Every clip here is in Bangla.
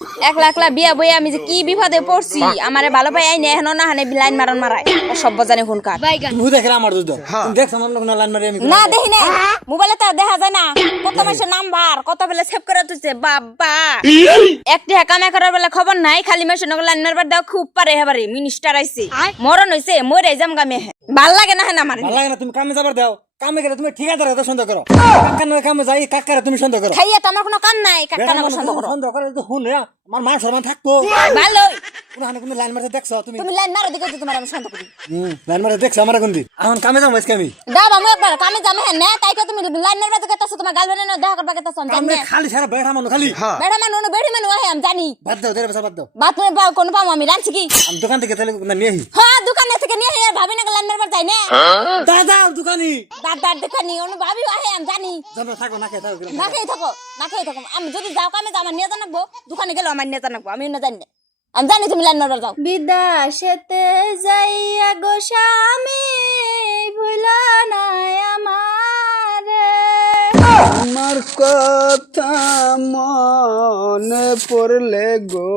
একলা একলা বিয়া বইয়া আমি যে কি বিপদে পড়ছি আমারে ভালো পাই আইনে এখন না হানে লাইন মারান মারায় সব জানে কোনকার তুই দেখে আমার দোষ দাও তুমি দেখছ আমার কোন লাইন মারি আমি না দেখি না মোবাইলে তো দেখা যায় না কত মাসের নাম্বার কত বেলা সেভ করে তুইছে বাবা একটি কামাই করার বেলা খবর নাই খালি মাসের নগর লাইন মারবার দাও খুব পারে এবারে মিনিস্টার আইছে মরণ হইছে মরে যাম গামে ভাল লাগে না হ্যাঁ আমার ভালো লাগে না তুমি কামে যাবার দাও কামে গেলে তুমি ঠিকাদার কথা সন্দেহ করো কাকা নয় কামে যাই কাকারে তুমি সন্দেহ করো খাইয়া তো আমার কোনো কাম নাই কাকা না পছন্দ করো সন্দেহ করে তো হুন রে আমার মান সম্মান থাকতো ভালো কোন লাইন মারতে দেখছো তুমি তুমি লাইন মারো দেখো তোমার আমি সন্দেহ করি লাইন মারতে দেখছো আমার কোন দি এখন কামে যাবো আজকে আমি দাও আমি একবার কামে যাম হ্যাঁ না তাই তো তুমি লাইন মারবা তো কইতাছো তোমার গার্লফ্রেন্ড না দেখা করবা কইতাছো আমি কামে জানি খালি সারা বেড়া মানু খালি বেড়া মানু বেড়ি মানু আহে আমি জানি বাদ দাও দেরে বাদ দাও বাত মে পাও কোন পাও আমি রানছি কি আমি দোকান থেকে তাহলে না নিয়ে হ্যাঁ দোকানে থেকে নিয়ে আহে ভাবি না লাইন মারবার যাই না দাদা দোকানি দাদার দোকানে ওনো ভাবি আহে আমি জানি তোমরা থাকো না খেয়ে থাকো না খেয়ে থাকো আমি যদি যাও কামে যাও আমার নিয়ে জানাবো দোকানে গেলে আমার নিয়ে জানাবো আমি না জানি না আমি জানি তুমি লাইন মারবার যাও বিদেশেতে যাইয়া গো স্বামী ভুলা নাই আমারে আমার কথা মনে পড়লে গো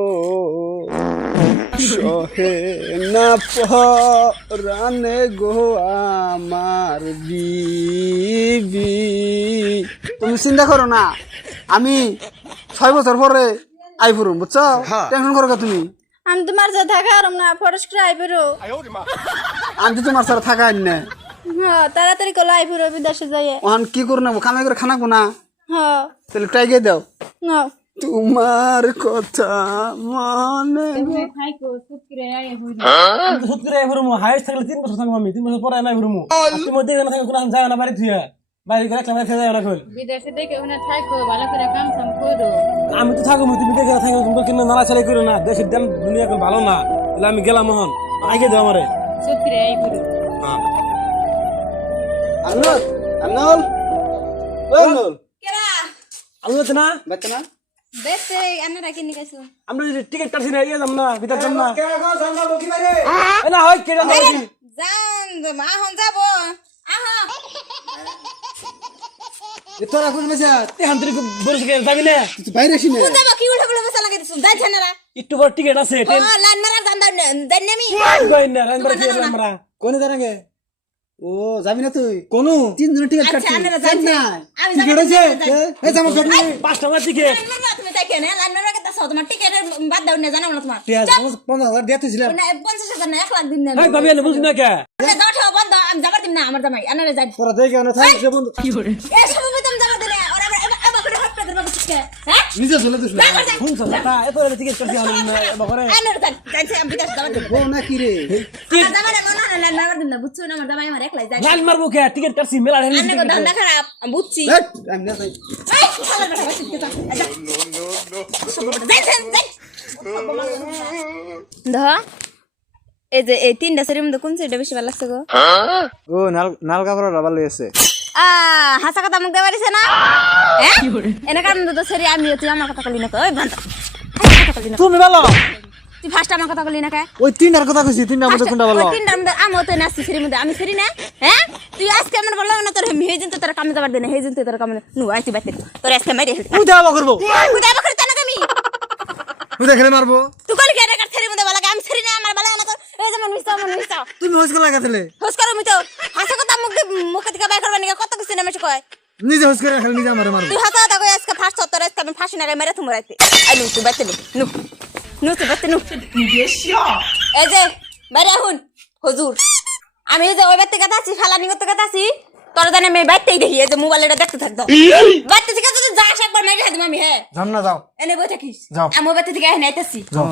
সহে না পরানে গো আমার বিবি। তুমি চিন্তা করো না, আমি 6 বছর পরে আইপুরুম, বুঝছো? টেনশন করো তুমি। আমি তোমার সাথে থাকা আর না ফরেস্ট আইবেরো আমি তো তোমার সাথে থাকা না। হ্যাঁ তাড়াতাড়ি কল আইবেরো বিদেশে যাইয়ে ওখান কি করো না, খানাই করে খানা কোনা হ্যাঁ তাহলে ট্রাই গিয়ে দাও। নাও তোমার কথা মনে সত্যি এবারমু হাইস্ট থাকলে 3 বছর থাকবো আমি 3 বছর পরে নাই এবারমু তুমি দেখে না থাকে কোন যায় না বাড়ি থিয়া বাড়ি করে একটা বাড়ি যায় না কই বিদেশে দেখে ওখানে থাকো ভালো করে কাম সাম করো আমি তো থাকবো তুমি দেখে না থাকো তুমি কিন্তু নাড়াচাড়ি করো না দেশের দাম দুনিয়া এখন ভালো না তাহলে আমি গেলাম মোহন আগে দাও আমারে সত্যি রে আইবুড়ো আনোল আনোল আনোল কেরা আলু আছে না বাচ্চা না বেতে আনা রাখি নিকাইছো আমরা যে টিকিট কাটছি না ইয়ে যাম না ভিতর যাম না কে গো সামনে বকি মারে এ না হয় কেডা নাকি জান মা হন যাবো আহা এ তোরা কোন মেসা তে হান্তরি বলছ কে যাবি না তুই বাইরে আসি না কোন যাবো কি উল্টা বলে বসা লাগাই দিছো যাই ছানারা একটু বড় টিকিট আছে ও লাইন মারার জান দাই নেমি কই না রান করে কি আমরা কোনে জানাগে ও যাবি না তুই কোন 3 জন টিকিট কাটছি আনারা যাই না আমি টিকিট আছে এই জামা কাট 5 টাকা টিকিট তুমি তাই কেন লাইন মারার কথা সব তোমার টিকেটের বাদ দাও না জানো না তোমার 50,000 দিতে ছিলাম না 50,000 না 1 লাখ দিন না এই ভাবি না বুঝছ না কে দাও ঠাও বন্ধ আমি যাবার দিন না আমার জামাই আনারে যাই তোরা দেখে না থাক যে বন্ধু এ সব তুমি যাবার দিলে ওরা এবার করে হাত পেতে বাবা কিসকে হ্যাঁ নিজে চলে দিছ শুনছ না এত টিকিট কাটছি আমি বাবারে আনারে যাই আমি বিদেশ যাবার দিন ও না কি রে আমার জামাই মনে হয় লাইন মারার দিন না বুঝছো না আমার জামাই আমার একলাই যায় লাল মারবো কে টিকিট কাটছি মেলা রেলি আন্নে গো ধান্দা খারাপ আমি বুঝছি আমি না যাই এই শালার বেটা বসে দিতে এই যে এই 3টা সেরির মধ্যে কোন সেটা বেশি ভালো লাগছে গো ও নাল কাপড় রাবার লইছে হাসা কথা মুখ দেবারিছে না হ্যাঁ এনে কারণ তো সেরি আমি তুই আমার কথা কলি না ওই বান্ধ তুমি ভালো তুই ফার্স্ট আমার কথা কলি না কে ওই তিনটার কথা কইছি তিনটার মধ্যে কোনটা ভালো ওই 3টার মধ্যে আমি তো নাচছি সেরির মধ্যে আমি সেরি না হ্যাঁ তুই আজকে আমার বললাম না তোর হেজিন তো তোর কামে যাবার দেনা হেজিন তো তোর কামে নু আইতি বাইতে তোর আজকে মাইরে হেলতে তুই দেওয়া করব তুই দাবা করে তানা আমি তুই দেখলে মারবো তুই কলি কে রেকার সেরির মধ্যে বলা আমি সেরি না আমার বলা না তোর এই যে মন মিছা তুমি হসকে লাগাতলে হোস করো আমি তো হাসা কথা মুখ থেকে বাই করবা নিকা কত কিছু নামে কয় নিজে হস করে খালি নিজে আমারে মারবো তুই হাসা কথা কই আজকে ফার্স্ট তোর আজকে আমি ফাঁসি না মেরে তুমি রাইতে আই নু তুই বাইতে নু নু তুই বাইতে নু এই যে বাইরে হুন হুজুর আমি এই যে ওই বাইতে কথা আছি ফালানি করতে কথা আছি তোর জানে আমি বাইতেই দেখি এই যে মোবাইলটা দেখতে থাকতো বাইতে থেকে যদি যাস একবার মেরে হাত আমি হ্যাঁ যাম না যাও এনে বই থাকিস যাও। আমি বাইতে থেকে এনে আইতাছি যাও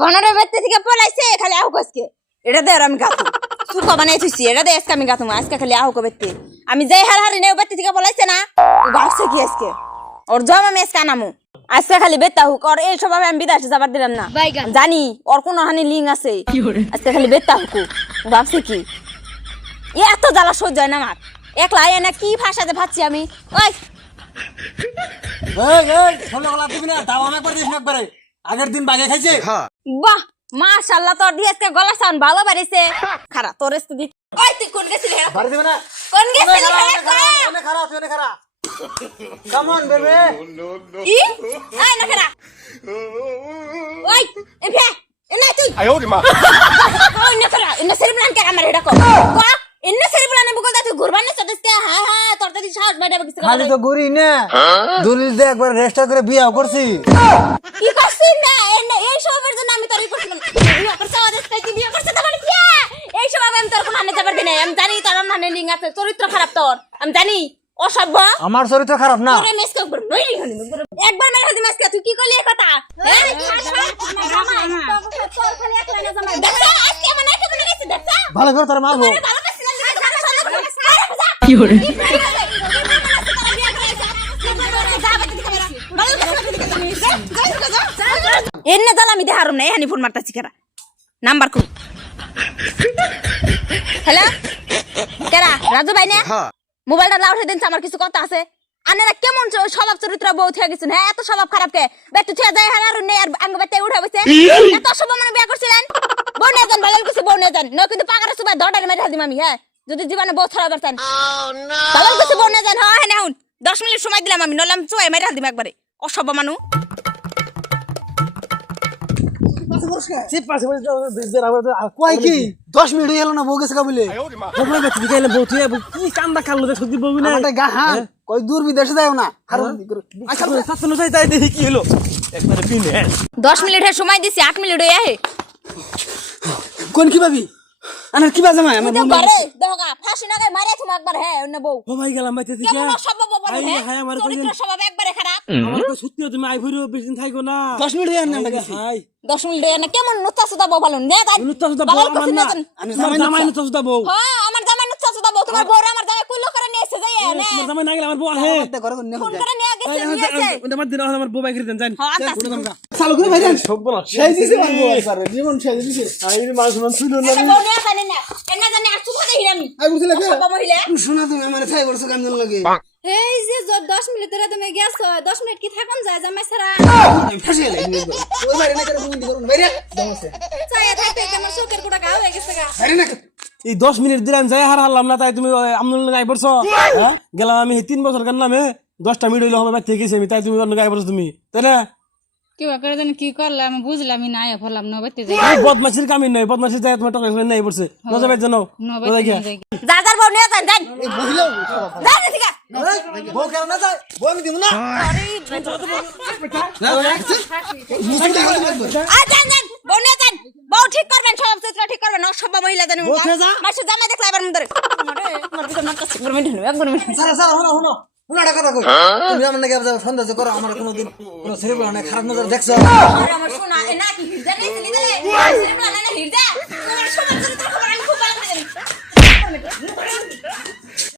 ঘনরে বাইতে থেকে পলাইছে খালি আহু কসকে এটা দে আর আমি গাথু সুখা বানাই থুইছি এটা দে আজকে আমি গাথু আজকে খালি আহু কবেতে আমি যাই হার হারি নেও বাইতে থেকে পলাইছে না ও ভাবছে কি আজকে ওর জম আমি আজকে আনামু আজকে খালি বেতা হুক আর এই সব আমি বিদেশে যাবার দিলাম না জানি ওর কোন হানি লিং আছে আজকে খালি বেতা হুক ভাবছে কি এত জ্বালা সহ্য হয় না আমার একলা এনে কি ভাষাতে ভাবছি আমি ওই এই এই ছোলা গলা দিবি না দাও আমি একবার দিস না একবারে আগের দিন বাগে খাইছে বাহ মাশাআল্লাহ তোর ডিএসকে গলা সাউন্ড ভালো বাড়িছে খারাপ তোর এসকে দি ওই তুই কোন গেছিলি হেরা বাড়ি দিবে না কোন গেছিলি হেরা অনেক খারাপ অনেক খারাপ কাম অন বেবি ই আয় না হেরা ওই এ ভে এনা তুই আয় ওরে মা ওই না হেরা এনা সেরিবলান কে আমার হেরা কো এনে সেরিবলানে বকল দা তুই ঘুরবানে চদেসকে হ্যাঁ হ্যাঁ তোর তো সাহস বাইরে কিছু খালি তো ঘুরি না দলিল দে একবার রেজিস্টার করে বিয়া করছি কি করছিস না এই সবের জন্য আমি তোর করছিলাম বিয়ে করছ ওদেরকে কি বিয়ে করছ তোমার কি এই সব আমি তোর কোন আনে যাবার দিনে আমি জানি তোর নানে লিং আছে চরিত্র খারাপ তোর আমি জানি অসভ্য আমার চরিত্র খারাপ না তোরে মেস কর নইলি হনি একবার মেরে হদি মেসকে তুই কি করলি এই কথা হ্যাঁ তোর খালি এক লাইনে জামাই দেখছ আজকে মানে একটা বলে গেছি দেখছ ভালো করে তোর মারবো ভালো করছিস কি হরে এনে দাল আমি দেহারম না এহানি ফোন মারতাছি কেরা নাম্বার কোন হ্যালো কেরা রাজু ভাই না মোবাইলটা লাউঠে দিন আমার কিছু কথা আছে আনেরা কেমন স্বভাব চরিত্র বউ থেকে গেছেন হ্যাঁ এত স্বভাব খারাপ কে বেটু ছুঁয়ে যায় হার আর নেই আর আঙ্গ বেতে উঠে বসে এত স্বভাব মানে বিয়ে করছিলেন বউ নিয়ে যান ভালো কিছু বউ নিয়ে যান নয় কিন্তু পাগারে সুবাই দড়ারে মেরে হাদিম আমি হ্যাঁ যদি জীবনে বউ ছড়া বেরছেন ভালো কিছু বউ নিয়ে যান হ্যাঁ হ্যাঁ হুন 10 মিনিট সময় দিলাম আমি নলাম চুয়ে মেরে হাদিম একবারে অসভ্য মানু চিপ পাশে বসে কই কি 10 মিনিট হলো না বউ গেছে কাবিলে তোমার কাছে গেলে বউ তুই কি কান্দা খাললো রে সত্যি বউ না আমারটা গা হ্যাঁ কই দূর বিদেশে যাও না আচ্ছা সাতনো চাই তাই দেখি কি হলো একবারে পিনে 10 মিনিটের সময় দিছি 8 মিনিট হয়ে আহে কোন কি ভাবি আনার কি বাজা মাই আমার তুই ঘরে দেহগা ফাঁসি না গায় মারে তুমি একবার হ্যাঁ অন্য বউ ও ভাই গেলাম বাইতে থেকে কেমন স্বভাব বলো আই, হ্যাঁ হায় আমার চরিত্র স্বভাব একবারে খারাপ আমার তো সত্যি তুমি আই ভইরো বেশি দিন থাইকো না 10 মিনিট হয়ে না গেছি হাই 10 মিনিট হয়ে না কেমন নুচ্ছা সুদা বউ ভালো নে তাই নুত্তা সুদা ভালো বউ আমার কিছু না না জান। আমি তোমার জামাই নুত্তা সুদা বউ হ্যাঁ আমার জামাই নুচ্ছা সুদা বউ তোমার বউরা আমার জামাই কুইলো করে নিয়ে এসে যায় না তোমার জামাই না গেলে আমার বউ আহে আমারটা ঘরে কোন ফোন করে নিয়ে গেছে নিয়ে এসে আমার দিন আমার বউ বাইকে দেন জান হ্যাঁ আচ্ছা চালু করে ভাই সব বলা সেই দিছে মারবো একবার জীবন সেই দিছে আই মানুষ মান শুনো না এটা বউ নিয়ে জানি না এনা জানি আর সুদা দেই আমি আই বুঝলে কি সব মহিলা শোনা তুমি আমার ছাই করছো কাম জান লাগে এই যে 10 মিনিট ধরে তুমি গেছো 10 মিনিট কি থাকুন যায় জামাই ছাড়া ফাঁসি গেলে ওই বাইরে না করে বন্ধ করুন বাইরে দমছে চাইয়া থাকতে আমার চোখের গোটা গা হয়ে গেছে গা বাইরে না এই 10 মিনিট দিলাম যাই হারালাম না তাই তুমি আমনুল গাই পড়ছো হ্যাঁ গেলাম আমি 3 বছর কান্নামে 10টা মিনিট হইলো হবে বাইতে গেছি আমি তাই তুমি অন্য গাই পড়ছো তুমি তাই না কি করে জানি কি করলাম বুঝলাম না আয়া ফলাম নবাইতে যাই এই বদমাশির কামই নয় বদমাশির যাই তোমার টাকা নাই পড়ছে মজা পাই জানো নবাইতে যাই যার যার বউ নিয়ে যান যান এই মহিলা যান ঠিক আছে বউ কেন না যায় বউ আমি দিব না আ যান যান বউ নিয়ে যান বউ ঠিক করবেন সব চরিত্র ঠিক করবেন সব মহিলা জানি মাসে জামাই দেখলে এবার মুদরে একবার মিনিট সারা সারা হনো হনো উনাটা কথা কই তুমি আমার নাকি সন্দেহ করো আমার কোনোদিন কোনো ছেলে বলে না খারাপ নজর দেখছো আমার শোনা এ না কি